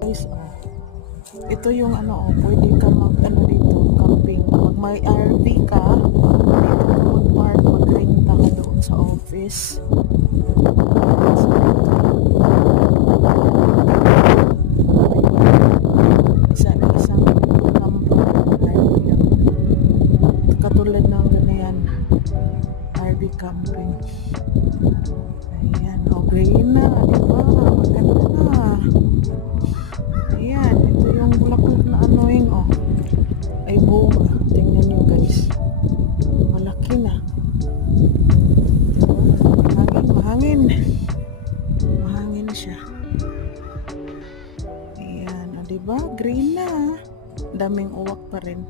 Guys, ito yung pwede ka mag dito, camping. Pag may RV ka, dito ka mag-park, mag-renta ka doon sa office. Isang camping katulad ng ganyan, RV camping. Ayan, green na, diba? Maganda na. Ayan, ito yung bulaklak na ay bunga. Tingnan nyo guys, malaki na. Mahangin siya. Ayan, diba? Green na. Daming uwak pa rin.